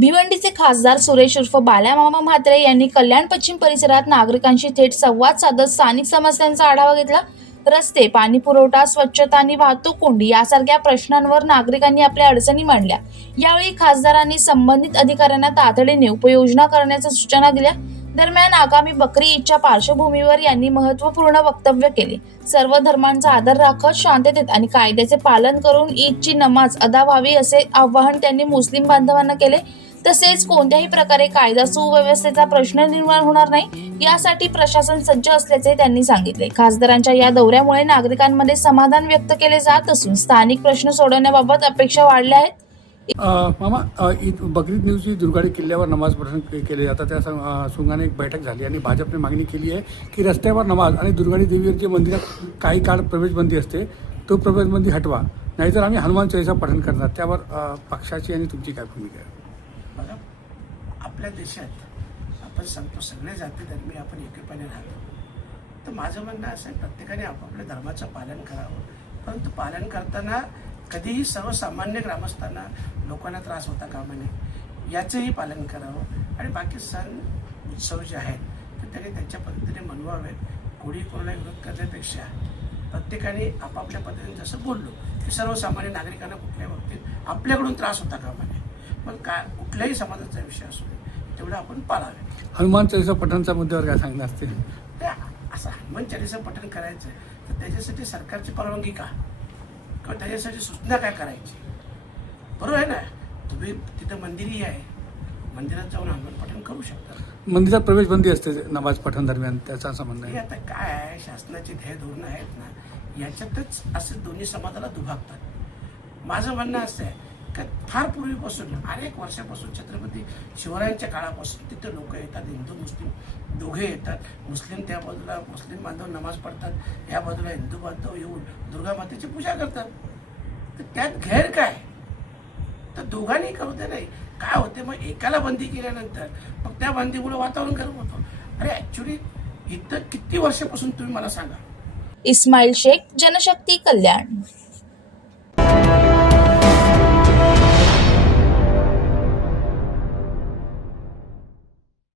भिवंडीचे खासदार सुरेश उर्फ बाल्यामामा म्हात्रे यांनी कल्याण पश्चिम परिसरात नागरिकांशी थेट संवाद साधत स्थानिक समस्यांचा आढावा घेतला. रस्ते, पाणी पुरवठा, स्वच्छता आणि वाहतूक कोंडी यासारख्या प्रश्नांवर नागरिकांनी आपल्या अडचणी मांडल्या. यावेळी खासदारांनी संबंधित अधिकाऱ्यांना तातडीने उपाययोजना करण्याच्या सूचना दिल्या. दरम्यान आगामी बकरी ईदच्या पार्श्वभूमीवर यांनी महत्त्वपूर्ण वक्तव्य केले. सर्व धर्मांचा आदर राखत शांततेत आणि कायद्याचे पालन करून ईदची नमाज अदा व्हावी असे आवाहन त्यांनी मुस्लिम बांधवांना केले. तसेच कोणत्याही प्रकारे कायदा सुव्यवस्थेचा प्रश्न निर्माण होणार नाही यासाठी प्रशासन सज्ज असल्याचे त्यांनी सांगितले. खासदारांच्या या दौऱ्यामुळे नागरिकांमध्ये समाधान व्यक्त केले जात असून स्थानिक प्रश्न सोडवण्याबाबत अपेक्षा वाढल्या आहेत. मामा, बकरीद दिवशी दुर्गाडी किल्ल्यावर नमाज पठण केले जातात. त्या संघाने एक बैठक झाली आणि भाजपने मागणी केली आहे की रस्त्यावर नमाज आणि दुर्गाडी देवीवरची मंदिरात काही काळ प्रवेशबंदी असते, तो प्रवेशबंदी हटवा, नाहीतर आम्ही हनुमान चालीसा पठण करणार. त्यावर पक्षाची आणि तुमची काय भूमिका आहे? बघा, आपल्या देशात आपण सांगतो सगळे जाती धर्मी आपण एकीपणे राहतो. तर माझं म्हणणं असं आहे, प्रत्येकाने आपापल्या धर्माचं पालन करावं, परंतु पालन करताना कधीही सर्वसामान्य ग्रामस्थांना लोकांना त्रास होता कामा नये याचंही पालन करावं. आणि बाकी सण उत्सव जे आहेत तर त्याने त्यांच्या पद्धतीने मनवावे. कोणी कोणाला विरोध करण्यापेक्षा प्रत्येकाने आपापल्या पद्धतीने जसं बोललो की सर्वसामान्य नागरिकांना कुठल्याही बाबतीत आपल्याकडून त्रास होता कामा नये. पण काय कुठल्याही समाजाचा विषय असू दे तेवढं आपण पाळावे. हनुमान चालीसा पठणच्या मुद्द्यावर काय सांगणं असते? त्या असं हनुमान चालीसा पठण करायचं तर त्याच्यासाठी सरकारची परवानगी का, किंवा त्याच्यासाठी सूचना काय करायची? बरोबर आहे ना, तुम्ही तिथं मंदिरही आहे, मंदिरात जाऊन हनुमान पठण करू शकता. मंदिरात प्रवेशबंदी असते नमाज पठण दरम्यान, त्याचं असं म्हणणं हे आहे. आता काय आहे, शासनाची ध्येय धोरणं आहेत ना, याच्यातच असे दोन्ही समाजाला दुभागतात. माझं म्हणणं असं आहे का फार पूर्वीपासून अनेक वर्षापासून छत्रपती शिवरायांच्या काळापासून तिथे लोक येतात, हिंदू मुस्लिम दोघे येतात. मुस्लिम त्या बाजूला मुस्लिम बांधव नमाज पडतात, या बाजूला हिंदू बांधव येऊन दुर्गा मातेची पूजा करतात. तर त्यात गैर काय? तर दोघांनी करू दे. नाही काय होते मग एकाला बंदी केल्यानंतर मग त्या बंदीमुळे वातावरण गरम होतं. अरे ॲक्च्युली इथं किती वर्षापासून तुम्ही मला सांगा. इस्माईल शेख, जनशक्ती, कल्याण.